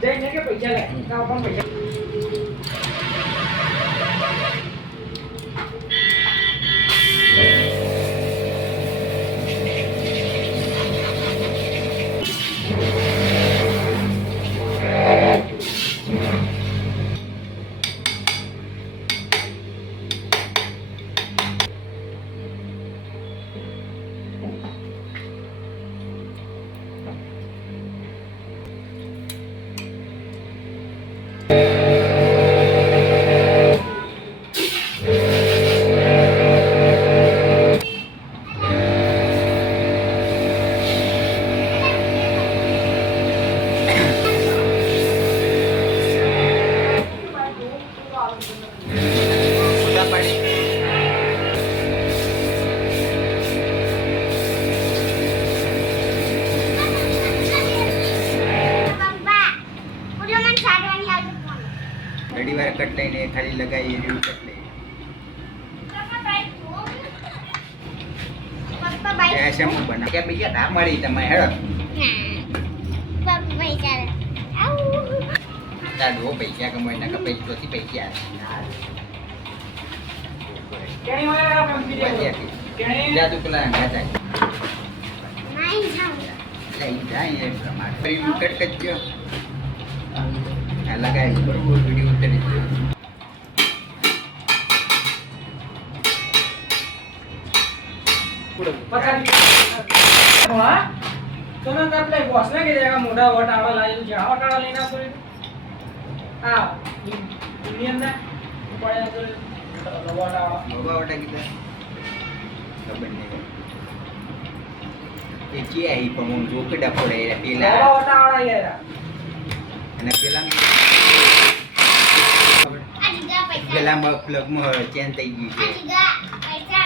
જઈને કે પૈસા લે તાવ પણ પૈસા ઘડી વાર કટ લઈને ખાલી લગાવી એવી કટ લઈ શેમ બના કે બીજા ના મળી તમે હેડો તાડો પૈસા કમાઈ ના કપાઈ તોથી પૈસા કેણી વાળા કંપની કેણી જાદુ પેલા ગાતા નહીં જાઉં લઈ જાય એ પ્રમાણે ફરી કટ કરજો આ લગાવી બરોબર વિડીયો ઉતરી ગયો પછાડી હા તો ના આપણે બોસ ને કે દેગા મોટા વટાળા લાવી છે આ વટાળા લઈને આપો આ યુનિયન ના પડ્યા તો વટાળા મોબા વટા કીધા ખબર નહીં એ કે આઈ પણ જોકડા પડે પેલા વટાળા યાર અને પેલા આ જીગા પૈસા પેલામાં પ્લગમાં ચેન થઈ ગઈ છે આ જીગા પૈસા